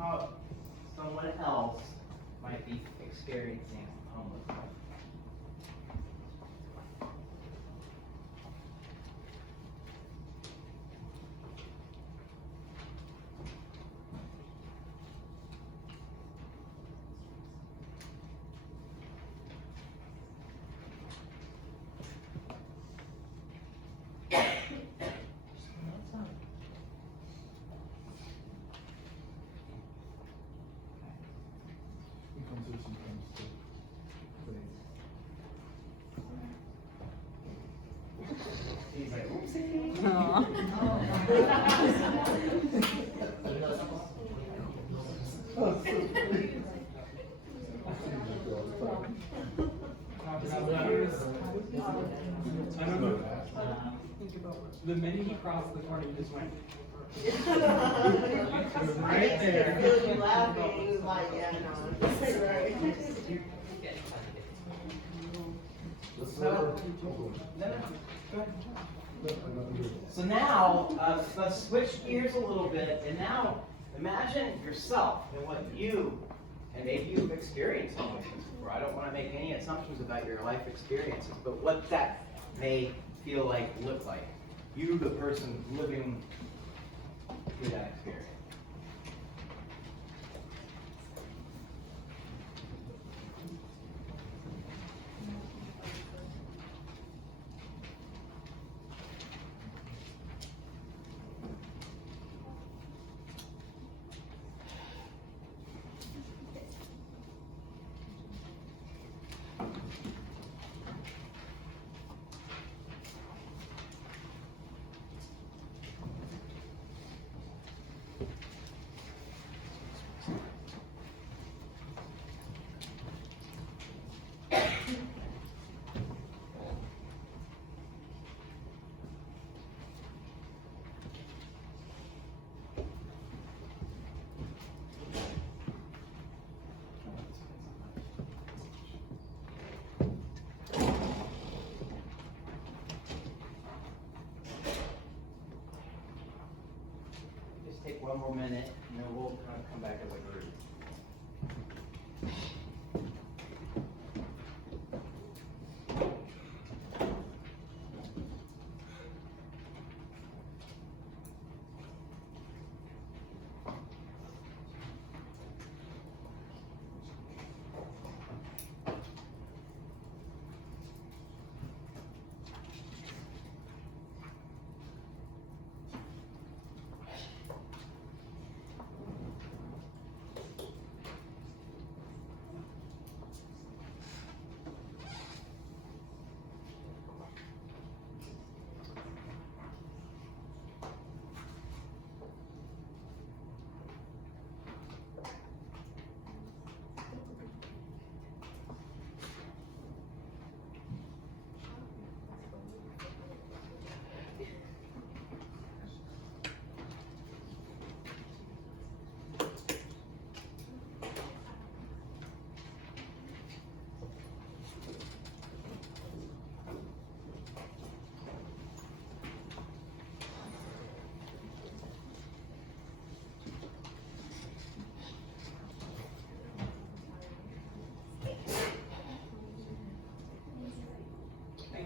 how someone else might be experiencing homelessness. He's like, oopsie. I don't know. The minute he crossed the corner, he just went. Right there. He was laughing. He was like, yeah, no. Right. So now, let's switch gears a little bit, and now imagine yourself and what you, and maybe you've experienced homelessness before. I don't want to make any assumptions about your life experiences, but what that may feel like, look like. You, the person living through that experience. Take one more minute, and then we'll kind of come back as a group.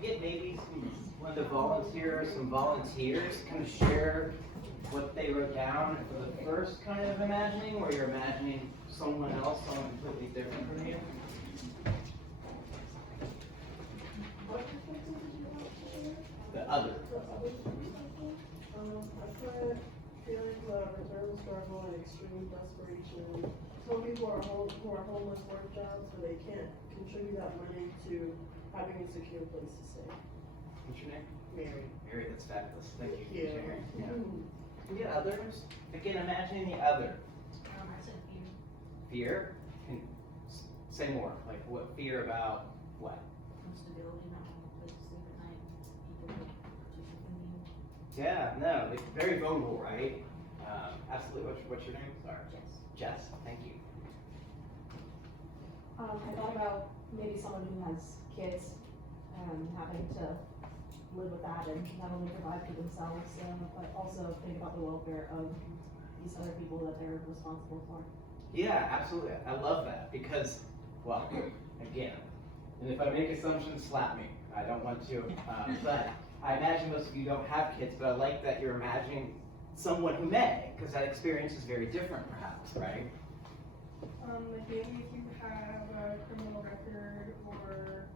Get maybe one of the volunteers, some volunteers kind of share what they wrote down for the first kind of imagining, where you're imagining someone else, someone completely different from you. The other. I put feelings of eternal struggle and extreme desperation. Some people are homeless work jobs, but they can't contribute that money to having a secure place to stay. What's your name? Mary. Mary, that's fabulous. Thank you for Yeah. sharing. Yeah. Can you get others? Again, imagining the other. I said fear. Fear? Can say more. Like what fear about what? Instability, not having a place to sleep at night. People participate. Yeah, no, like very vulnerable, right? Absolutely. What's your name? Sorry. Jess. Jess, thank you. I thought about maybe someone who has kids and having to live with that and not only provide for themselves, but also think about the welfare of these other people that they're responsible for. Yeah, absolutely. I love that because, well, again, and if I make assumptions, slap me. I don't want to. But I imagine most of you don't have kids, but I like that you're imagining someone who may, because that experience is very different, perhaps, right? Like maybe if you have a criminal record or,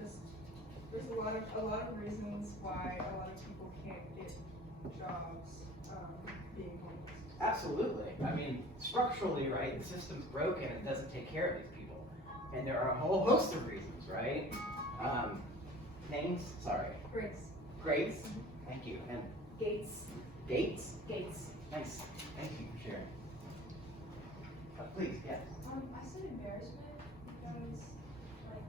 just, there's a lot of reasons why a lot of people can't get jobs, being homeless. Absolutely. I mean, structurally, right, the system's broken and doesn't take care of these people. And there are a whole host of reasons, right? Names? Sorry. Grace. Grace? Thank you. And Gates. Gates? Gates. Nice. Thank you for sharing. Please, yes. I said embarrassment because, like,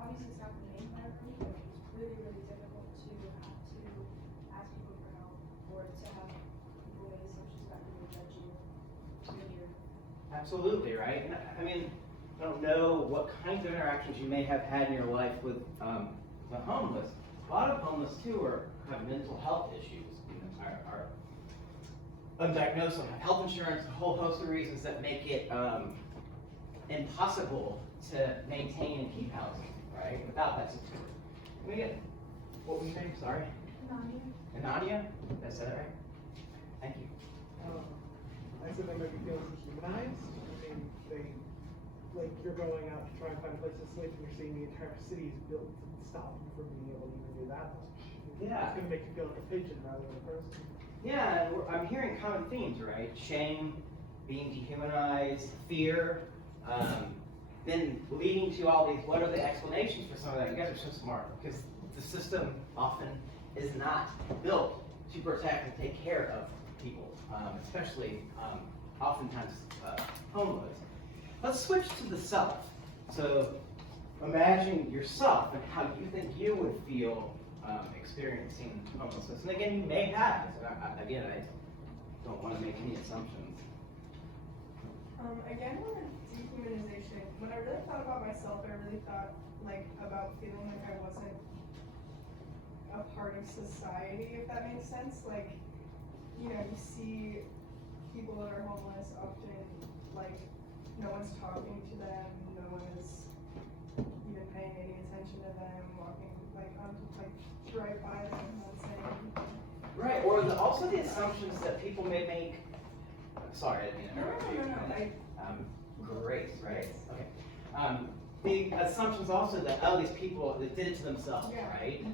obviously it's not the main part for me, but it's really, really difficult to have to ask people for help or to have people make assumptions about you or judge you when you're. Absolutely, right? And I mean, I don't know what kinds of interactions you may have had in your life with the homeless. A lot of homeless too have mental health issues. You know, are undiagnosed, don't have health insurance, a whole host of reasons that make it impossible to maintain and keep housing, right? Without that support. Can we get, what was your name? Sorry. Nadia? Did I say that right? Thank you. I said they might be feeling dehumanized. I mean, like you're going out to try and find a place to sleep and you're seeing the entire city is built to stop you from being able to even do that much. Yeah. It's gonna make you feel like a pigeon rather than a person. Yeah, and I'm hearing common themes, right? Shame, being dehumanized, fear, then leading to all these, what are the explanations for some of that? You guys are so smart, because the system often is not built to protect and take care of people, especially oftentimes homeless. Let's switch to the self. So imagine yourself and how you think you would feel experiencing homelessness. And again, you may have. Again, I don't want to make any assumptions. Again, on the dehumanization, when I really thought about myself, I really thought like about feeling like I wasn't a part of society, if that makes sense. Like, you know, you see people that are homeless often, like, no one's talking to them, no one is even paying any attention to them, walking like right by them, not saying anything. Right, or also the assumptions that people may make. Sorry, I didn't mean to interrupt you. Grace, right? Okay. The assumptions also that, oh, these people that did it to themselves, Yeah. right?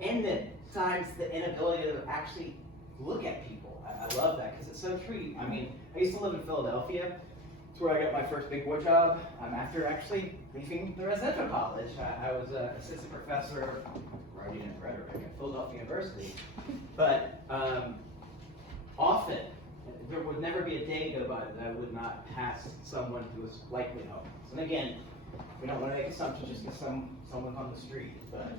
And then times the inability to actually look at people. I love that because it's so true. I mean, I used to live in Philadelphia. It's where I got my first big boy job. After actually leaving the residential college, I was an assistant professor of writing and rhetoric at Philadelphia University. But often, there would never be a day go by that I would not pass someone who was likely homeless. And again, we don't want to make assumptions just because someone's on the street, but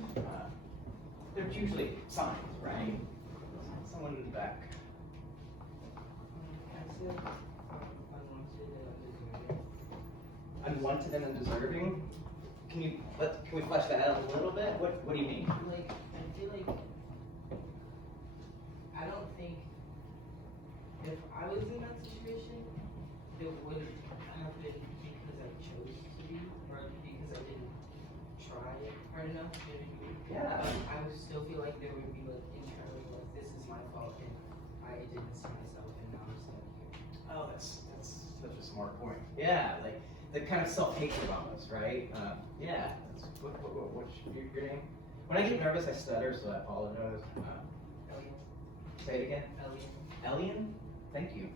there's usually signs, right? Someone in the back. Unwanted and undeserving. Can we flesh that out a little bit? What do you mean? Like, I feel like, I don't think, if I was in that situation, it wouldn't have been because I chose to be, or because I didn't try hard enough, you know what I mean? Yeah. I would still feel like there would be like internally, like, this is my fault, and I didn't see myself, and now I'm stuck here. Oh, that's such a smart point. Yeah, like the kind of self-hatred almost, right? Yeah. That's, what's your name? When I get nervous, I stutter, so I apologize. Elliot? Say it again. Elliot? Elian? Thank you.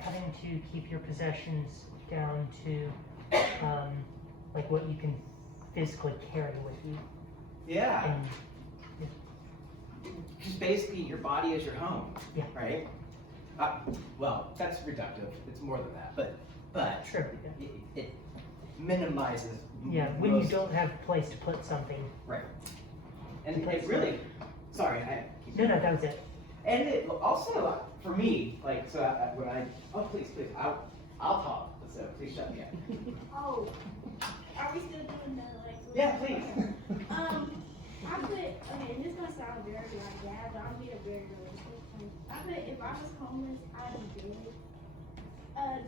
Having to keep your possessions down to like what you can physically carry with you. Yeah. And Because basically your body is your home. Yeah. Right? Well, that's reductive. It's more than that. But True, yeah. it minimizes. yeah, when most, you don't have a place to put something. Right. And it really. Sorry. No, that was it. And it also for me, like so when I please I'll talk. So please shut me up. Oh, are we still doing the like? Yeah, please. I put, okay, and this gonna sound very like that, but I'm being very realistic. I put, if I was homeless, I'd be dead.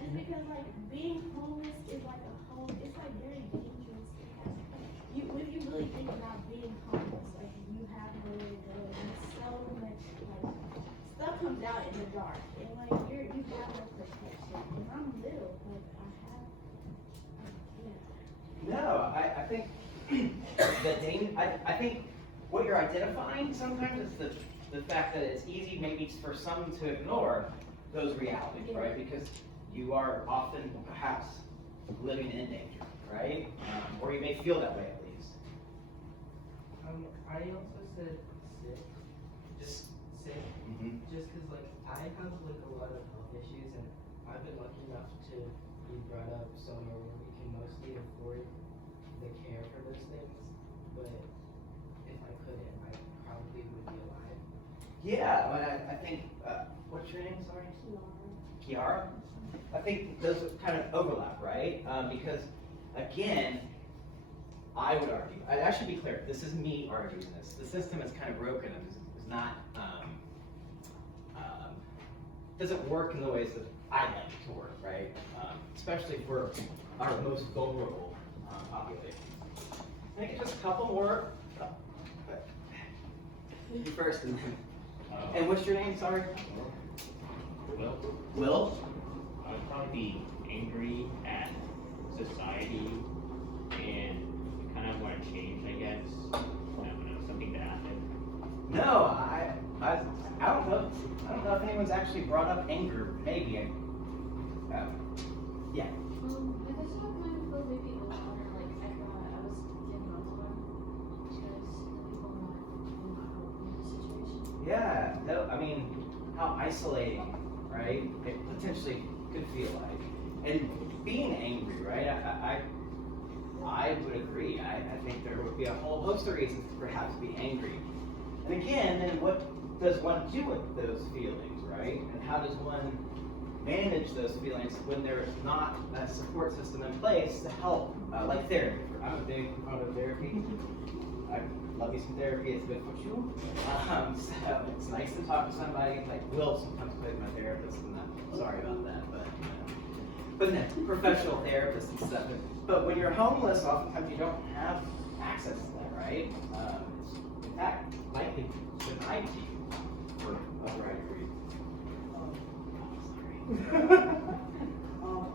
Just because like being homeless is like a home, it's like very dangerous. If you really think about being homeless, like you have nowhere to go, and so much like stuff comes out in the dark, and like you have no protection. And I'm little, like yeah. No, I think I think what you're identifying sometimes is the fact that it's easy maybe for some to ignore those realities, right? Because you are often perhaps living in danger, right? Or you may feel that way at least. I also said sick. Just Sick. Mhm. Just because like I have like a lot of health issues, and I've been lucky enough to be brought up somewhere where we can mostly afford the care for those things. But if I couldn't, I probably would be alive. Yeah, but I think what's your name? Sorry, Kiara. I think those kind of overlap, right? Because again, I would argue. I should be clear. This is me arguing this. The system is kind of broken and is not doesn't work in the ways that I'd like it to work, right? Especially for our most vulnerable population. I think just a couple more. You first, and then. And what's your name? Sorry. Will, Will. I would probably be angry at society and kind of want to change, I guess. I don't know, something that happened. No, I don't know. I don't know if anyone's actually brought up anger. Maybe. Yeah. I guess what kind of feel maybe a lot of like I was getting onto them because the people in my situation. Yeah. No, I mean, how isolating, right? It potentially could feel like, and being angry, right? I would agree. I think there would be a whole host of reasons to perhaps be angry. And again, then what does one do with those feelings, right? And how does one manage those feelings when there's not a support system in place to help, like therapy? I'm a big fan of therapy. I love me some therapy. It's good for you. So it's nice to talk to somebody. Like Will sometimes plays my therapist, and I'm sorry about that, but no, professional therapists and stuff. But when you're homeless, oftentimes you don't have access to that, right? It's in fact likely denied to you for a variety of reasons.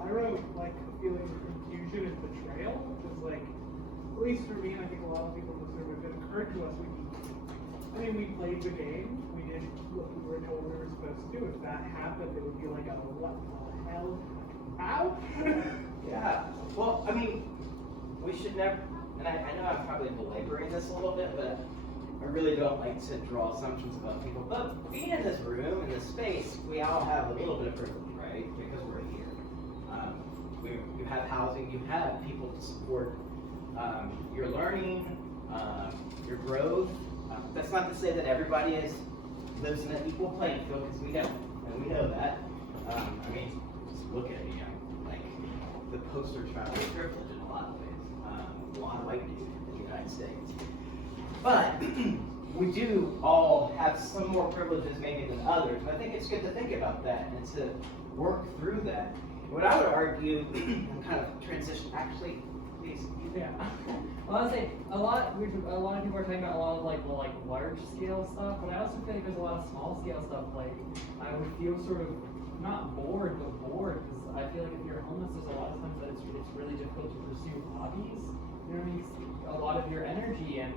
I wrote like a feeling of confusion and betrayal, which is like, at least for me, and I think a lot of people in this room, it occurred to us we played the game, we did what we were told we were supposed to do. If that happened, it would be like a what the hell? How? Yeah. Well, I mean, we should never, and I know I'm probably belaboring this a little bit, but I really don't like to draw assumptions about people. But being in this room, in this space, we all have a little bit of privilege, right? Because we're here. You have housing, you have people to support your learning, your growth. That's not to say that everybody lives in an equal playing field, because we don't, and we know that. I mean, just look at me, I'm like the poster child of privilege in a lot of ways. A lot of white dude in the United States. But we do all have some more privileges maybe than others. And I think it's good to think about that and to work through that. What I would argue, and kind of transition, actually, please. Yeah. Well, I would say a lot of people are talking about a lot of like large scale stuff, but I also feel like there's a lot of small scale stuff. Like I would feel sort of not bored, but bored, because I feel like if you're homeless, there's a lot of times that it's really difficult to pursue hobbies. You know what I mean? A lot of your energy and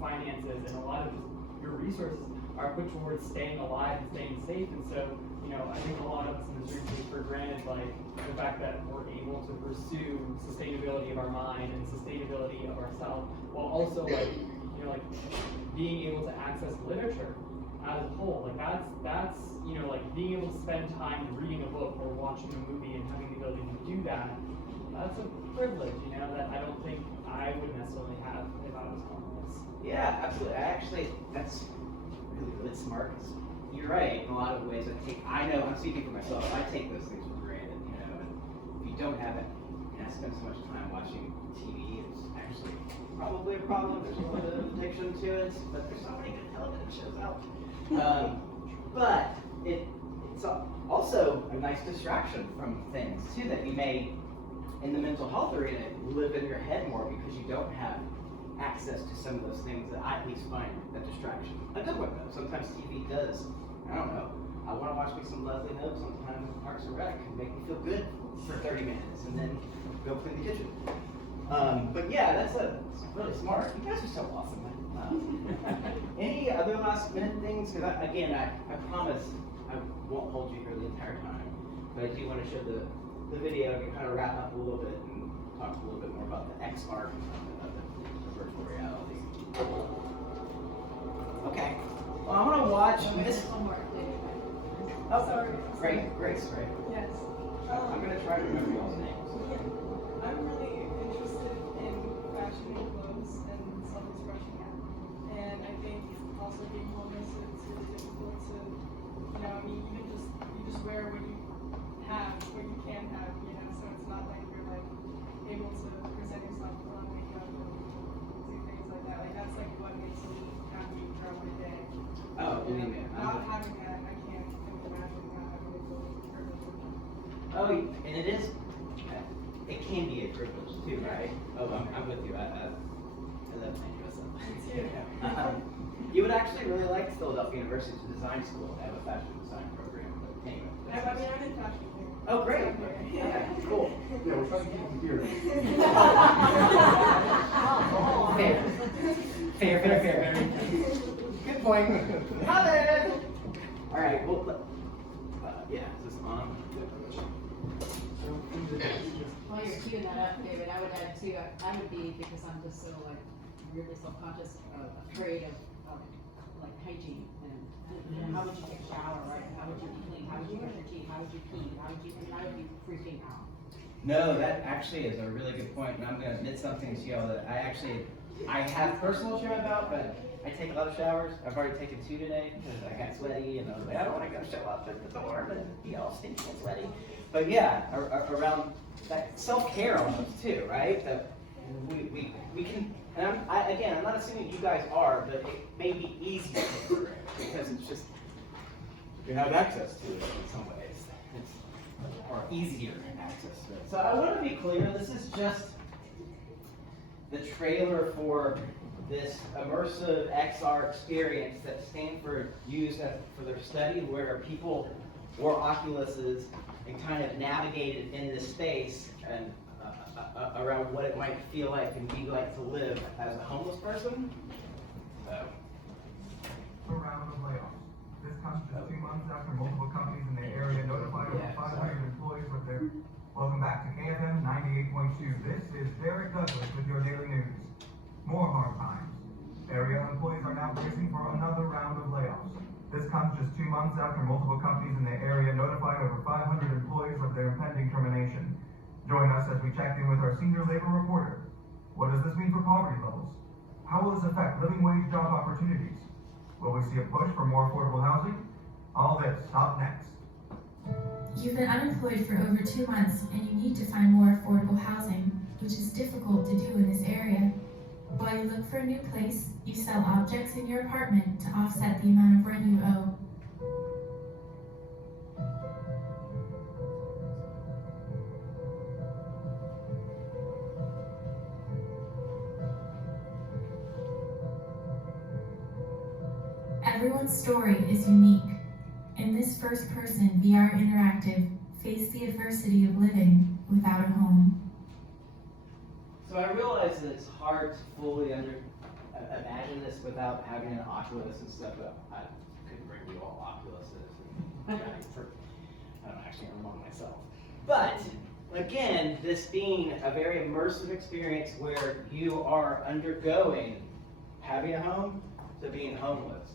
finances and a lot of just your resources are put towards staying alive and staying safe. And so, you know, I think a lot of us in this room take for granted like the fact that we're able to pursue sustainability of our mind and sustainability of ourselves, while also like, you know, like being able to access literature as a whole. Like that's you know, like being able to spend time reading a book or watching a movie and having the ability to do that. That's a privilege, you know, that I don't think I would necessarily have if I was homeless. Yeah, absolutely. That's really smart. You're right. In a lot of ways, I know I'm speaking for myself. I take those things for granted, you know. And if you don't have spend so much time watching TV. It's actually probably a problem. There's a little bit of addiction to it, but there's so many good television shows out. But it's also a nice distraction from things too that you may, in the mental health arena, live in your head more because you don't have access to some of those things that I at least find a distraction. A good one though. Sometimes TV does. I don't know. I want to watch me some Leslie Knope sometimes in Parks and Rec and make me feel good for 30 minutes and then go clean the kitchen. But yeah, that's really smart. You guys are so awesome. Any other last minute things? Because I promise I won't hold you here the entire time. But I do want to show the video and kind of wrap up a little bit and talk a little bit more about the XR of the virtual reality. Okay. Well, I want to watch this. Oh, Sorry. Great, Grace, right? Yes. I'm going to try to remember y'all's names. I'm really interested in fashion and clothes and self-expression. And I think also being homeless, it's really difficult to, you just wear what you have, what you can have, so it's not like you're like able to present yourself with on makeup and do things like that. Like that's like what makes me happy throughout my day. Oh, believe me. Not having that, I can't imagine not having it privilege. Oh, and it can be a privilege too, right? Oh, I'm with you. I love playing dress up. You would actually really like Philadelphia University's design school. They have a fashion design program. But anyway. I'm in fashion too. Oh, great. Yeah. Okay, cool. Yeah, we're trying to keep them here. Fair. Good point. Hi there. All right. Well, yeah. Is this on? While you're queuing that up, David, I would add too, I would be, because I'm just so like weirdly self-conscious, afraid of like hygiene and how would you take a shower, right? How would you be clean? How would you brush your teeth? How would you pee? How would you freaking out? No, that actually is a really good point, and I'm going to admit something to y'all that I have personal shame about, but I take a lot of showers. I've already taken 2 today because I got sweaty, and I was like, I don't want to go show up at the door and be all stinky and sweaty. But yeah, around that self-care almost too, right? That we can, and I'm not assuming you guys are, but it may be easier because it's just, you have access to it in some ways. Or easier access to it. So I want to be clear, this is just the trailer for this immersive XR experience that Stanford used for their study, where people wore Oculuses and kind of navigated in this space and around what it might feel like and be like to live as a homeless person. So. A round of layoffs. This comes just 2 months after multiple companies in the area notified over 500 employees with their. Welcome back to KFM 98.2. This is Derek Douglas with your daily news. More hard times. Area employees are now bracing for another round of layoffs. This comes just 2 months after multiple companies in the area notified over 500 employees of their impending termination. Join us as we check in with our senior labor reporter. What does this mean for poverty levels? How will this affect living wage job opportunities? Will we see a push for more affordable housing? All this, up next. You've been unemployed for over 2 months and you need to find more affordable housing, which is difficult to do in this area. While you look for a new place, you sell objects in your apartment to offset the amount of rent you owe. Everyone's story is unique. In this first-person VR interactive, face the adversity of living without a home. So I realize that it's hard to fully imagine this without having an Oculus and stuff, but I could bring you all Oculuses. And, I don't actually own one myself. But, again, this being a very immersive experience where you are undergoing having a home to being homeless.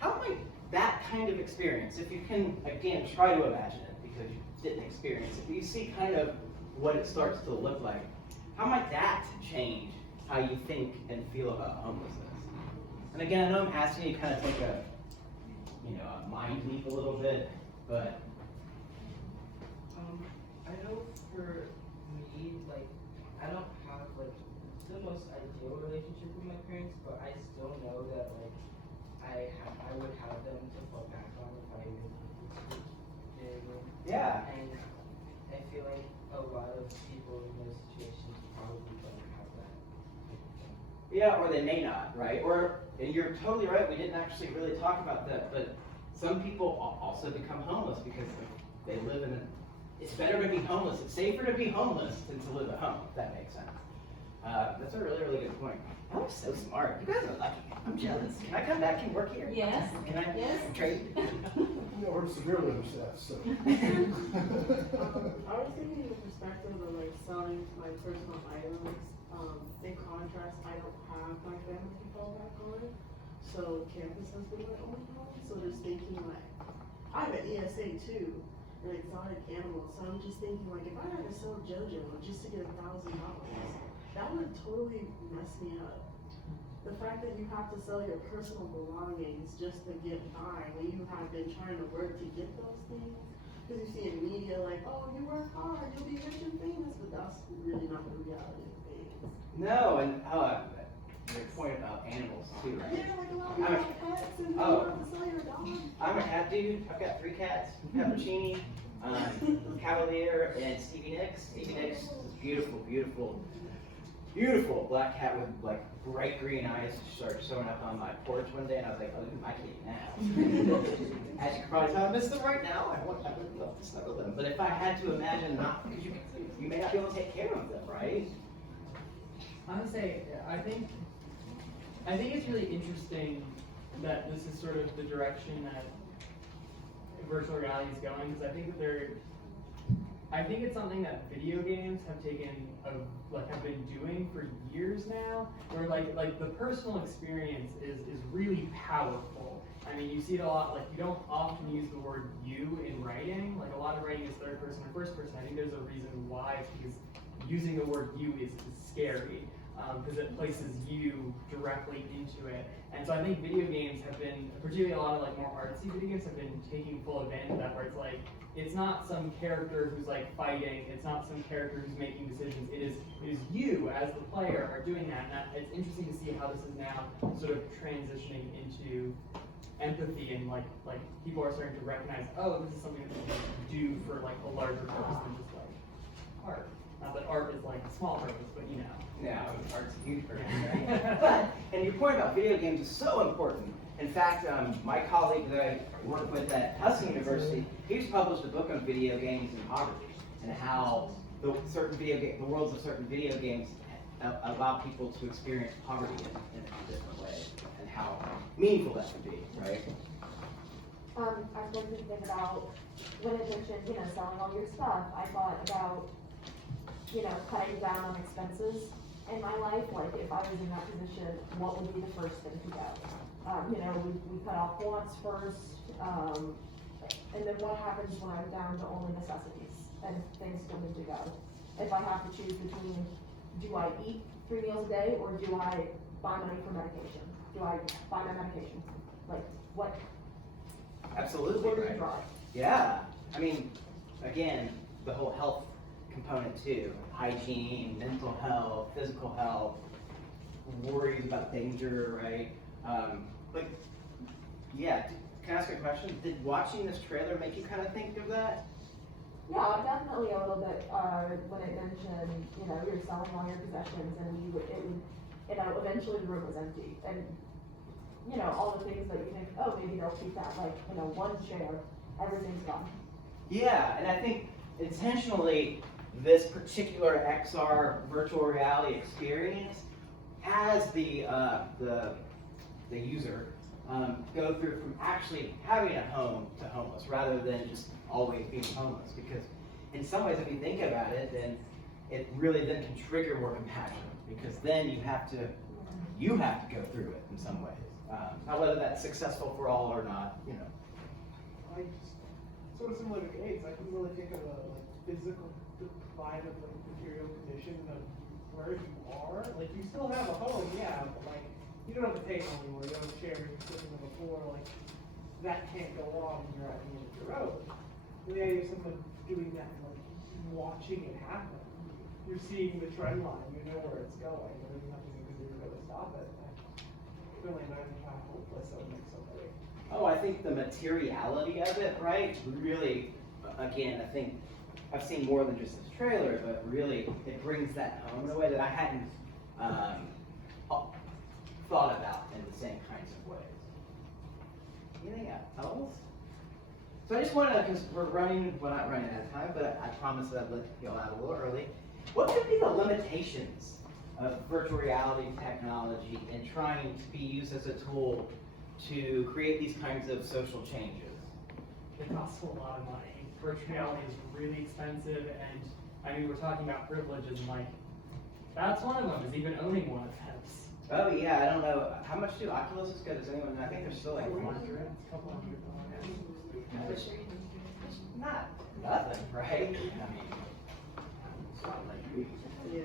How might that kind of experience, if you can, again, try to imagine it because you didn't experience it, but you see kind of what it starts to look like, how might that change how you think and feel about homelessness? And again, I know I'm asking you to kind of take a mind leap a little bit, but I know for me, me, like, I don't have like the most ideal relationship with my parents, but I still know that like I would have them to fall back on if I even needed to. You know what I mean? Yeah. And I feel like a lot of people in those situations probably don't have that. Yeah, or they may not, right? Or, and you're totally right, we didn't actually really talk about that, but some people also become homeless because they live in a, it's better to be homeless, it's safer to be homeless than to live at home, if that makes sense. That's a really, really good point. That was so smart. You guys are lucky. I'm jealous. Can I come back and work here? Yes. Can I Yes. trade? Yeah, we're severely understaffed, so. I was thinking in the perspective of like selling my personal items. In contrast, I don't have my family to fall back on, so campus has been my only home. So just thinking like, I have an ESA too, an exotic animal. So I'm just thinking like, if I had to sell JoJo just to get $1,000, that would totally mess me up. The fact that you have to sell your personal belongings just to get by when you have been trying to work to get those things. Because you see in media like, oh, you work hard, you'll be rich and famous, but that's really not the reality of things. No, and your point about animals too, right? Yeah, like a lot of people have pets and you Oh. have to sell your dog. I'm a cat dude. I've got 3 cats: Peppercini, Cavalier, and Stevie Nicks. Stevie Nicks is this beautiful, beautiful, beautiful black cat with like bright green eyes. She started showing up on my porch one day, and I was like, "Oh, this is my kitty now." As you can probably tell, I miss them right now. I would love to snuggle them. But if I had to imagine not, because you may not be able to take care of them, right? I would say, I think it's really interesting that this is sort of the direction that virtual reality is going, because I think it's something that video games have have been doing for years now, where like the personal experience is really powerful. I mean, you see it a lot, like you don't often use the word you in writing, like a lot of writing is third person or first person. I think there's a reason why, it's because using the word you is scary, because it places you directly into it. And so I think video games have been, particularly a lot of like more artsy video games, have been taking full advantage of that, where it's like, it's not some character who's like fighting, it's not some character who's making decisions, it is you as the player are doing that. And it's interesting to see how this is now sort of transitioning into empathy, and like people are starting to recognize, oh, this is something that we can do for like a larger purpose than just like art. Not that art is like a small purpose, but you know. Yeah, art's a huge purpose, right? But, and your point about video games is so important. In fact, my colleague that I work with at Hudson University, he's published a book on video games and poverty, and how the worlds of certain video games allow people to experience poverty in a different way, and how meaningful that can be, right? I was going to think about, when it mentioned, selling all your stuff, I thought about, cutting down on expenses in my life. Like, if I was in that position, what would be the first thing to go? We cut off wants first, and then what happens when I'm down to only necessities and things still need to go? If I have to choose between, do I eat 3 meals a day, or do I buy money for medication? Do I buy my medication? Like, what? Absolutely, Where do you right? draw it? Yeah, I mean, again, the whole health component too, hygiene, mental health, physical health, worries about danger, right? But yeah, can I ask a question? Did watching this trailer make you kind of think of that? Yeah, definitely a little bit, when it mentioned, you're selling all your possessions, and eventually the room was empty, and, all the things that you think, oh, maybe they'll keep that, like, one chair, everything's gone. Yeah, and I think intentionally, this particular XR virtual reality experience has the user go through from actually having a home to homeless, rather than just always being homeless. Because in some ways, if you think about it, then it really then can trigger more compassion, because then you have to go through it in some ways. Now, whether that's successful for all or not, I just, sort of similar to AIDS, I can really think of a physical divide of material condition of where you are. Like, you still have a home, yeah, but like, you don't have a table anymore, you have a chair, you're sitting on the floor, like, that can't go on when you're at the end of your road. The idea of someone doing that, like, watching it happen, you're seeing the trend line, you know where it's going, and there's nothing you can do to really stop it. I feel like I'm kind of hopeless that would make somebody. Oh, I think the materiality of it, right? Really, again, I think I've seen more than just this trailer, but really it brings that home in a way that I hadn't thought about in the same kinds of ways. Anything else? So I just want to, because we're not running out of time, but I promised that I'd let you all out a little early. What could be the limitations of virtual reality technology in trying to be used as a tool to create these kinds of social changes? It costs a lot of money. Virtual reality is really expensive, and I mean, we're talking about privileges, and like, that's one of them, is even owning one of those. Oh yeah, I don't know. How much do Oculus go? Does anyone? I think they're still like $100, $100. couple $100. Which is not nothing, right? I mean, it's not like I feel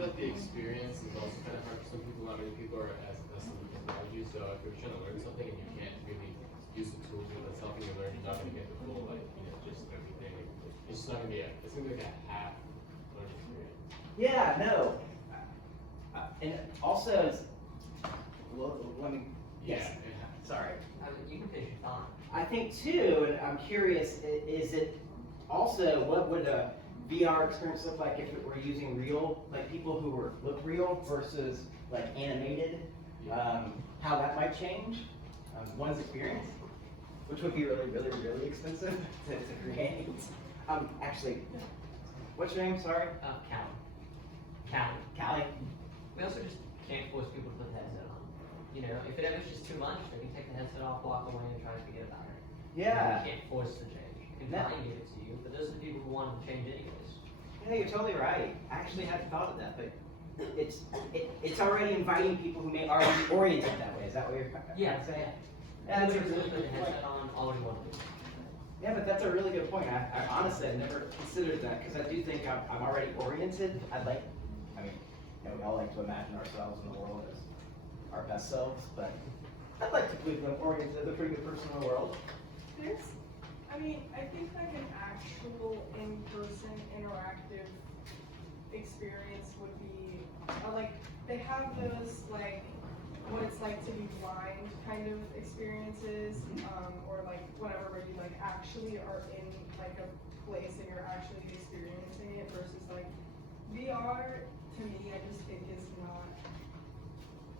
like the experience is also kind of hard for some people. Not many people are as accustomed to technology, so if you're trying to learn something and you can't really use the tools that's helping you learn, you're not going to get the full, like, just everything. It's just not going to be it's going to be like a half learning experience. Yeah, no. And also, well, let me. Yes. Yeah. Sorry. You can finish your thought. I think too, and I'm curious, is it also, what would a VR experience look like if it were using real, like people who look real versus like animated? How that might change one's experience, which would be really, really, really expensive to create. Actually, what's your name? Sorry. Callie. We also just can't force people to put the headset on. You know, if it ever is just too much, they can take the headset off, walk away, and try to forget about it. Yeah. You can't force the change. You can try and give it to you, but those are the people who want to change anyways. Yeah, you're totally right. I actually hadn't thought of that, but it's already inviting people who may already be oriented that way. Is that what you're saying? Yeah. Yeah, that's Everybody a put the headset on, already want to do. Yeah, but that's a really good point. I honestly I never considered that because I do think I'm already oriented. We all like to imagine ourselves in the world as our best selves, but I'd like to believe I'm oriented as a pretty good person in the world. I think like an actual in-person interactive experience would be, like, they have those, like, what it's like to be blind kind of experiences, or like whatever, where you like actually are in like a place and you're actually experiencing it versus like VR, to me, I just think is not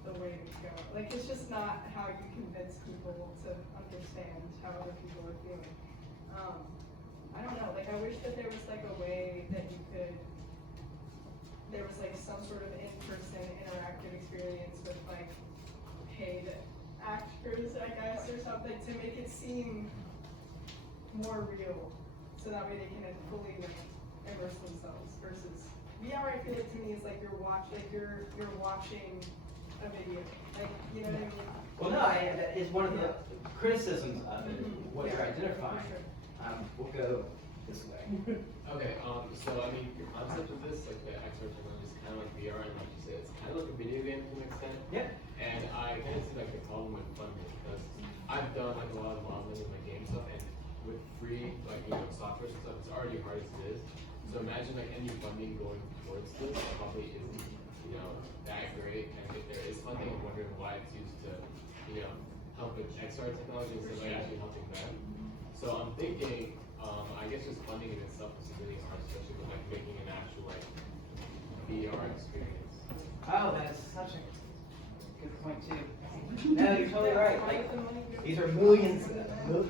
the way to go. Like, it's just not how you convince people to understand how other people are feeling. I don't know, like, I wish that there was like a way that there was like some sort of in-person interactive experience with like paid actors, I guess, or something to make it seem more real, so that way they can fully like immerse themselves versus VR. I feel like to me is like you're watching a video, like, you know what I mean? Well, no, that is one of the criticisms of it, what you're identifying. Sure. We'll go this way. Okay, so your concept of this, like the XR technology, is kind of like VR, and like you said, it's kind of like a video game to an extent. Yeah. And I kind of see like the problem with funding because I've done like a lot of modeling and like game stuff, and with free software and stuff, it's already hard as it is. So imagine like any funding going towards this probably isn't that great, and if there is funding, I'm wondering why it's used to help with XR technology instead of actually helping them. So I'm thinking, I guess just funding in itself is really hard, especially with like making an actual like VR experience. Oh, that's such a good point too. No, you're totally right. Like, these are millions.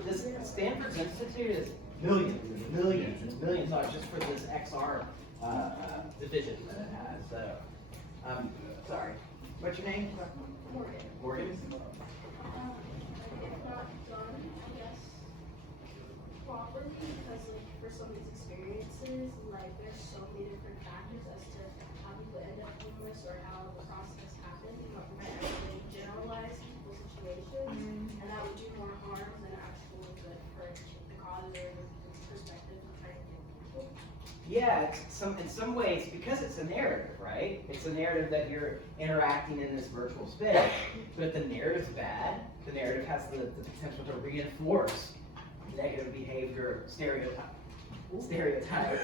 This Stanford's Institute is millions and millions and millions of dollars just for this XR division that it has. So, sorry. What's your name? Morgan. Morgan. If not done, I guess, properly, because like for some of these experiences, like there's so many different factors as to how people end up homeless or how the process happens. You might actually generalize people's situations, and that would do more harm than actual good for the cause or the perspective of trying to get people. Yeah, in some ways, because it's a narrative, right? It's a narrative that you're interacting in this virtual space. But if the narrative's bad, the narrative has the potential to reinforce negative behavior, stereotypes, etc.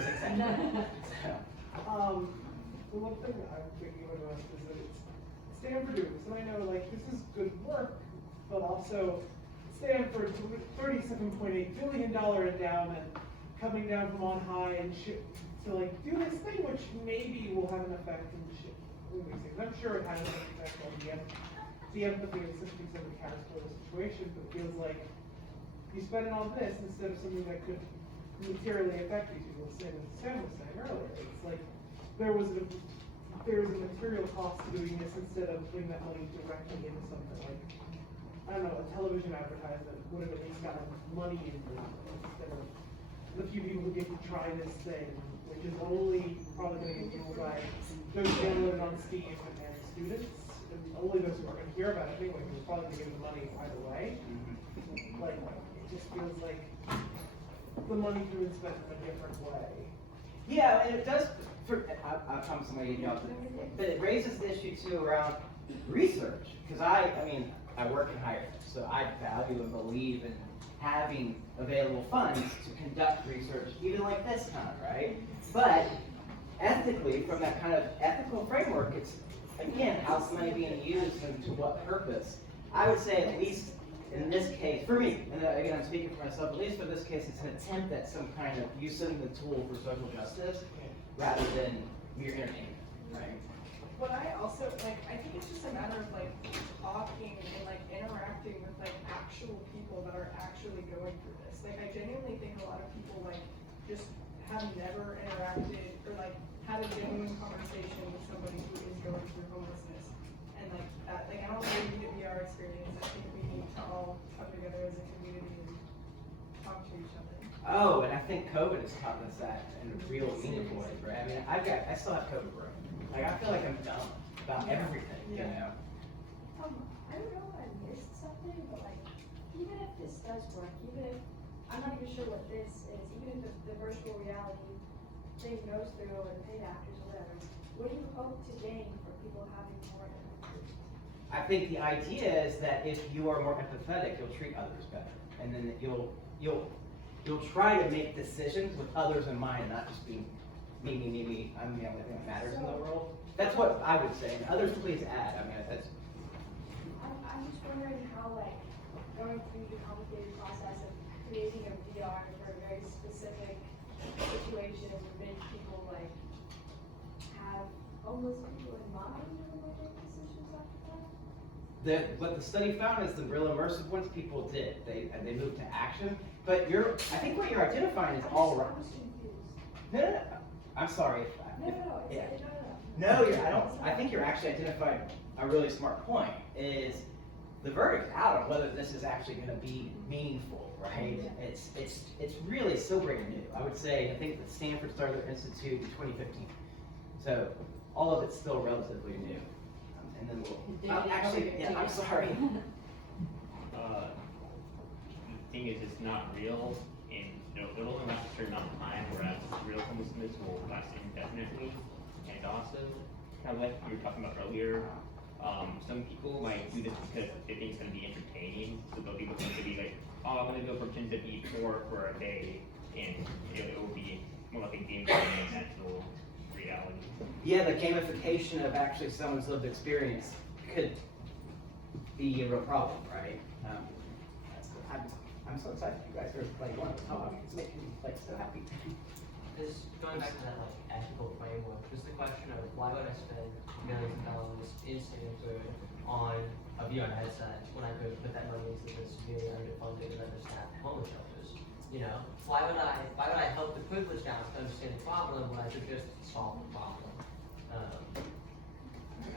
So, The one thing that I'm thinking about is that it's Stanford, and I know like this is good work, but also Stanford, $37.8 billion endowment coming down from on high and to like do this thing, which maybe will have an effect in I'm sure it has an effect on the empathy and sympathy of the character of the situation, but it feels like you spend it on this instead of something that could materially affect these people. Same as Sam was saying earlier, it's like there was a material cost to doing this instead of putting that money directly into something like, I don't know, a television advertisement would have at least gotten money into it instead of the few people who get to try this thing, which is only probably going to get people by those downloaded on Steam and students, and only those who are going to hear about it anyway, because it's probably going to give them money either way. Like, it just feels like the money could have been spent in a different way. Yeah, and it does, I promise I'm going to get you but it raises the issue too around research, because I mean, I work in higher ed, so I value and believe in having available funds to conduct research, even like this kind, right? But ethically, from that kind of ethical framework, it's, again, how's the money being used and to what purpose? I would say at least in this case, for me, and again, I'm speaking for myself, at least for this case, it's an attempt at some kind of using the tool for social justice rather than mere entertainment, right? But I also, like, I think it's just a matter of, like, talking and, like, interacting with, like, actual people that are actually going through this. Like, I genuinely think a lot of people, like, just have never interacted or, like, had a genuine conversation with somebody who is going through homelessness. And, like, that, like, I don't think it need to be our experience. I think we need to all come together as a community and talk to each other. Oh, and I think COVID has taught us that in a real meaningful way, right? I mean, I still have COVID brain. Like, I feel like I'm dumb about everything, you know? I don't know if I missed something, but like, even if this does work, even if, I'm not even sure what this is, even if the virtual reality thing goes through or the paid actors or whatever, what do you hope to gain for people having more empathy? I think the idea is that if you are more empathetic, you'll treat others better. And then you'll try to make decisions with others in mind, not just being me, I'm the only thing that matters in the world. That's what I would say. And others, please add. I mean, that's. I'm just wondering how, like, going through the complicated process of creating a VR for a very specific situation would make people, like, have homeless people in mind when they make decisions after that? What the study found is the real immersive ones people did. They moved to action. But I think what you're identifying is all right. I'm just confused. No. I'm sorry. I think you're actually identifying a really smart point, is the verdict's out on whether this is actually going to be meaningful, right? It's really still brand new. I would say, I think that Stanford started their institute in 2015. So all of it's still relatively new. And then I'm sorry. The thing is, it's not real, and it'll only last a certain amount of time, whereas real homelessness will last indefinitely. And also, kind of like we were talking about earlier, some people might do this because they think it's going to be entertaining. So they'll be looking to be like, oh, I'm going to go pretend to be poor for a day, and it will be more like a game than an actual reality. Yeah, the gamification of actually someone's lived experience could be a real problem, right? I'm so excited you guys are like one of the top. It's making me like so happy. This going back to that like ethical framework, just the question of why would I spend millions of dollars in Stanford on a VR headset when I could put that money into this really underfunded and understaffed homeless shelters? You know, why would I help the privileged guys understand the problem when I could just solve the problem?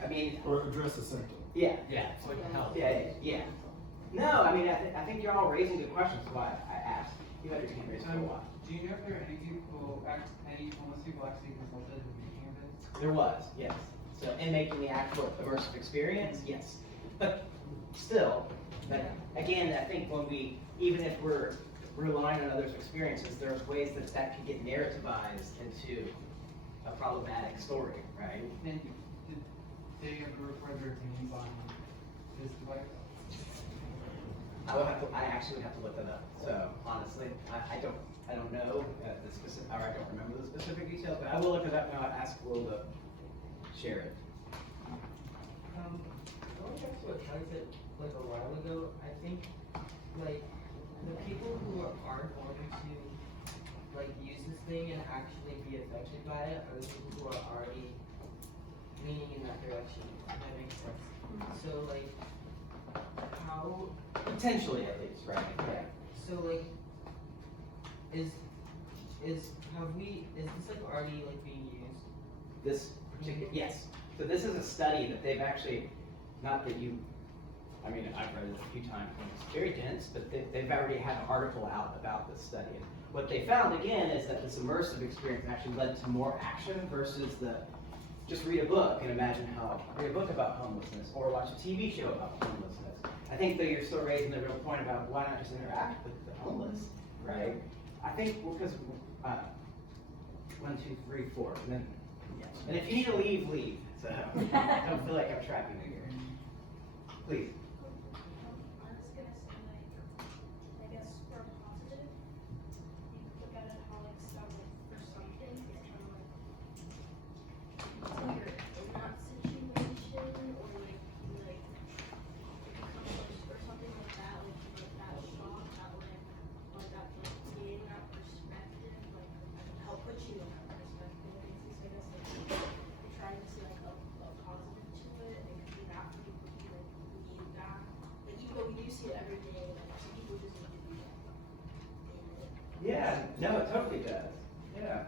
I mean, Or address the symptom. Yeah. Yeah, so it can help. Yeah. No, I mean, I think you're all raising good questions. Why I asked. You had your hand raised for a while. Do you know if there are any homeless people actually consulted in the making of it? There was, yes. So in making the actual immersive experience, yes. But still, again, I think even if we're relying on others' experiences, there's ways that could get narrativized into a problematic story, right? And did they ever record their opinions on this device? I actually would have to look that up. So honestly, I don't know the specific, or I don't remember the specific details, but I will look it up now. Ask Will to share it. Going back to what Kelly said like a while ago, I think like the people who aren't going to like use this thing and actually be affected by it are the people who are already leaning in that direction. If that makes sense. So like how Potentially, at least, right? Yeah. so like is this like already like being used? This particular, yes. So this is a study that they've actually, not that you, I mean, I've read it a few times, and it's very dense, but they've already had an article out about this study. And what they found, again, is that this immersive experience actually led to more action versus the, just read a book and imagine how, read a book about homelessness, or watch a TV show about homelessness. I think that you're still raising the real point about why not just interact with the homeless, right? I think because, 1, 2, 3, 4, and then, yeah. And if you need to leave, leave. So I don't feel like I'm trapping you here. Please. I was gonna say, like, I guess for a positive, you could look at it how, like, stuff, like, for something, you're trying to, like, you're in that situation, or, like, you, like, become close or something like that, that shock, that gain that perspective, like, help put you in that perspective, I guess, like, you're trying to see, like, a positive to it, it could be that for people who, like, need that. Like, even though we do see it every day, like, some people just need to be like, Yeah, no, it totally does. Yeah.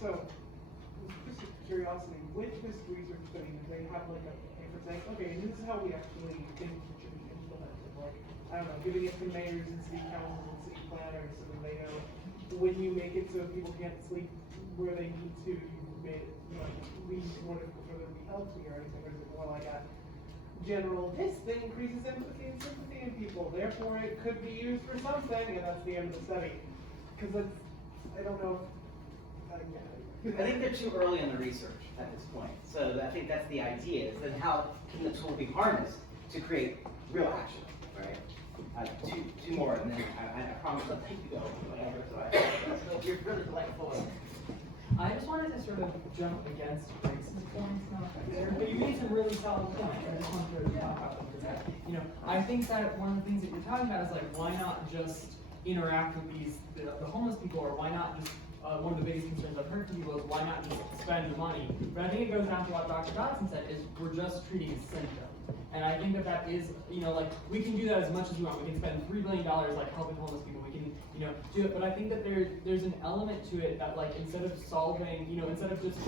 So, just a curiosity, with this research study, do they have like a paper saying, okay, this is how we actually think it should be implemented? Like, I don't know, giving it to mayors and city councils and city planners so that they know when you make it so people can't sleep where they need to, you made it, you know, lead more difficult for them to be healthy or anything, or is it more like a general, this thing increases empathy and sympathy in people, therefore it could be used for something, and that's the end of the study. Because that's, I don't know, I think they're too early in the research at this point. So I think that's the idea, is then how can the tool be harnessed to create real action, right? Two more, and then I promise I'll take you go, whatever. So you're really delightful. I just wanted to sort of jump against Grace's points now. But you made some really solid points. I just wanted to talk about them for that. You know, I think that one of the things that you're talking about is like, why not just interact with the homeless people, or why not just one of the biggest concerns I've heard from people is why not just spend the money? But I think it goes down to what Dr. Dodson said, is we're just treating a symptom. And I think that is, you know, like, we can do that as much as we want. We can spend $3 billion like helping homeless people. We can, you know, do it. But I think that there's an element to it that, like, instead of solving, you know, instead of just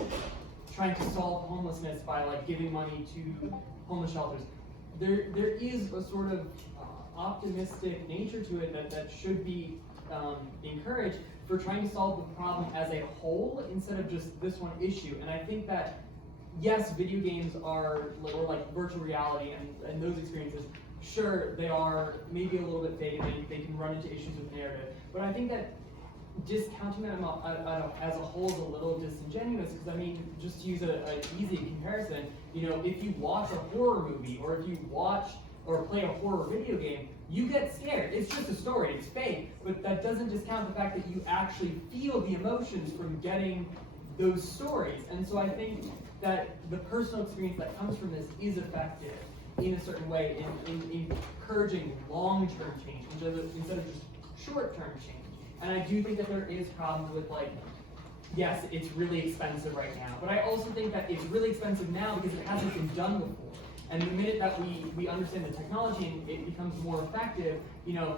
trying to solve homelessness by like giving money to homeless shelters, there is a sort of optimistic nature to it that should be encouraged for trying to solve the problem as a whole instead of just this one issue. And I think that, yes, video games are, or like virtual reality and those experiences, sure, they are maybe a little bit fake and they can run into issues with narrative. But I think that discounting them as a whole is a little disingenuous, because I mean, just to use an easy comparison, you know, if you watch a horror movie, or if you watch or play a horror video game, you get scared. It's just a story, it's fake, but that doesn't discount the fact that you actually feel the emotions from getting those stories. And so I think that the personal experience that comes from this is effective in a certain way in encouraging long-term change instead of just short-term change. And I do think that there is problems with, like, yes, it's really expensive right now, but I also think that it's really expensive now because it hasn't been done before. And the minute that we understand the technology and it becomes more effective, you know,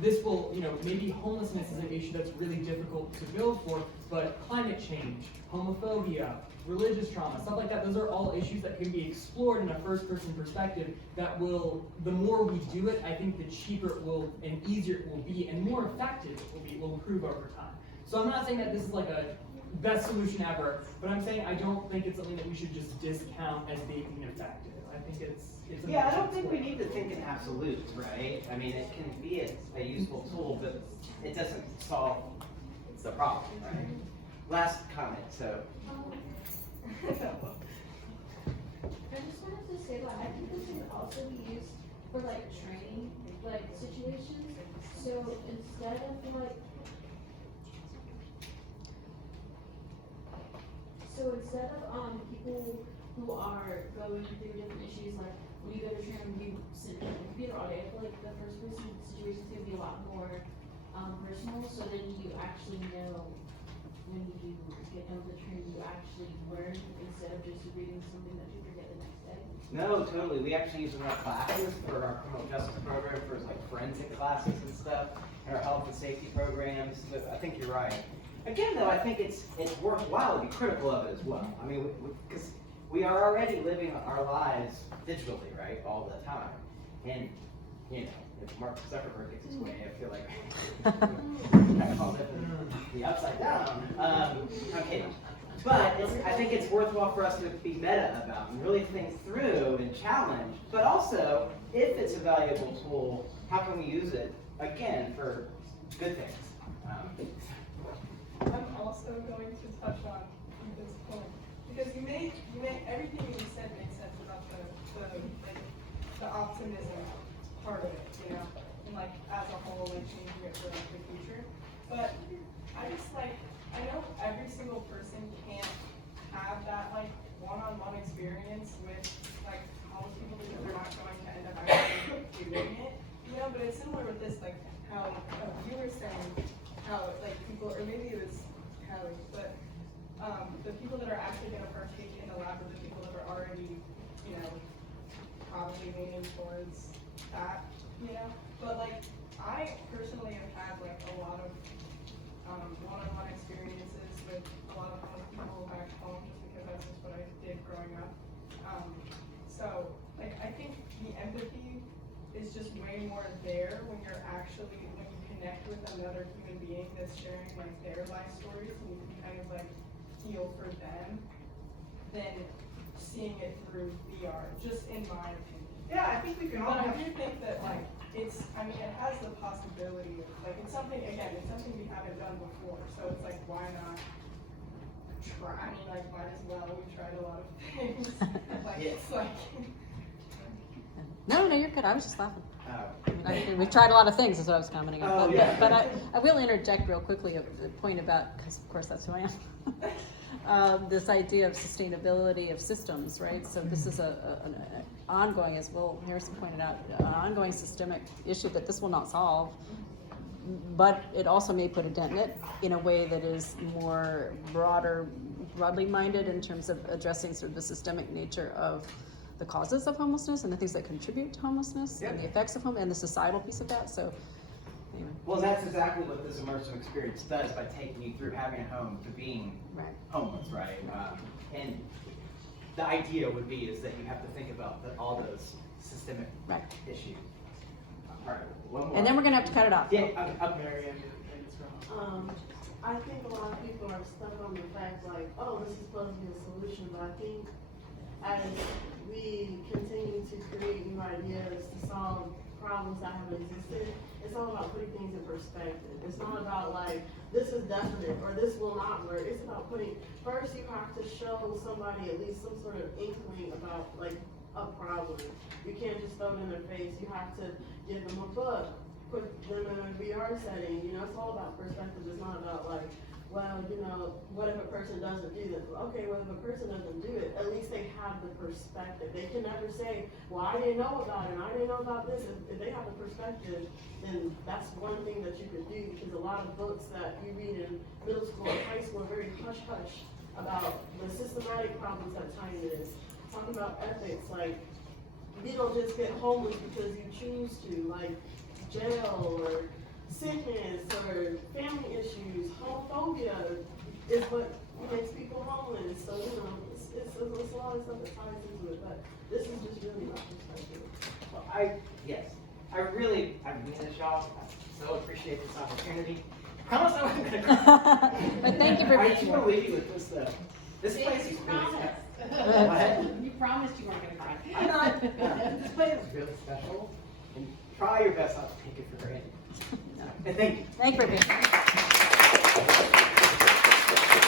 this will, you know, maybe homelessness is an issue that's really difficult to build for, but climate change, homophobia, religious trauma, stuff like that, those are all issues that can be explored in a first-person perspective that will, the more we do it, I think the cheaper it will and easier it will be and more effective it will improve over time. So I'm not saying that this is like a best solution ever, but I'm saying I don't think it's something that we should just discount as being ineffective. I think it's yeah, I don't think we need to think in absolutes, right? I mean, it can be a useful tool, but it doesn't solve the problem, right? Last comment, so. I just wanted to say that I think this can also be used for like training, like situations. So instead of people who are going through different issues, like when you go to training, you sit at the computer all day, I feel like the first person situation is gonna be a lot more personal, so then you actually know when you get done with the training, you actually learn instead of just reading something that you forget the next day. No, totally. We actually use it in our classes for our criminal justice program, for like forensic classes and stuff, and our health and safety programs. So I think you're right. Again, though, I think it's worthwhile to be critical of it as well. I mean, because we are already living our lives digitally, right, all the time. And, you know, if Mark Zuckerberg gets his way, I feel like I call it the upside down. I'm kidding. But I think it's worthwhile for us to be meta about and really think through and challenge. But also, if it's a valuable tool, how can we use it, again, for good things? I'm also going to touch on this point because you make everything you said makes sense about the optimism part of it, you know, and like as a whole, like changing it for like the future. But I just like I know every single person can't have that like one-on-one experience with like homeless people because they're not going to end up actually doing it, you know. But it's similar with this, like how you were saying. How like people, or maybe it was Kelly, but the people that are actually going to partake in the lab are the people that are already, you know, probably leaning towards that, you know. But like I personally have had like a lot of one-on-one experiences with a lot of homeless people back home, just because that's just what I did growing up. So like I think the empathy is just way more there when you're actually connect with another human being that's sharing like their life stories and you can kind of like feel for them than seeing it through VR, just in my opinion. Yeah, I think we can all But I have. do think that like it has the possibility of like it's something we haven't done before, so it's like why not try? I mean like might as well, we've tried a lot of things. Like it's like No, you're good. I was just laughing. Oh. We've tried a lot of things, is what I was commenting on. Oh, but yeah. but I will interject real quickly of the point about, because of course that's who I am, this idea of sustainability of systems, right? So this is an ongoing, as Will Harrison pointed out, an ongoing systemic issue that this will not solve, but it also may put a dent in it in a way that is more broadly minded in terms of addressing sort of the systemic nature of the causes of homelessness and the things that contribute to homelessness and the effects of homelessness and the societal piece of that. So, anyway. Well, that's exactly what this immersive experience does by taking you through having a home to being homeless, right? And the idea would be is that you have to think about all those systemic issues. All right, one more. And then we're going to have to cut it off. Yeah, up Marianne. I think a lot of people are stuck on the fact like, oh, this is supposed to be a solution, but I think as we continue to create new ideas to solve problems that have existed, it's all about putting things in perspective. It's not about like, this is definite or this will not work. It's about first you have to show somebody at least some sort of inkling about like a problem. You can't just throw it in their face. You have to give them a book, put them in a VR setting. You know, it's all about perspective. It's not about like, well, you know, what if a person doesn't do this? Okay, well, if a person doesn't do it, at least they have the perspective. They can never say, well, I didn't know about it, and I didn't know about this. If they have the perspective, then that's one thing that you could do, because a lot of books that you read in middle school and high school are very hush-hush about the systematic problems that tie into this. Talking about ethics, like, you don't just get homeless because you choose to, like jail or sickness or family issues. Homophobia is what makes people homeless. So, you know, it's a lot of stuff that ties into it, but this is just really my perspective. Well, I really mean this, y'all. I so appreciate this opportunity. Promise I wasn't gonna cry. But thank you for I being just here. want to leave you with this though. This place is really special. What? You promised you weren't going to cry. I'm not. This place is really special, and try your best not to take it for granted. And thank you. Thank you for being here.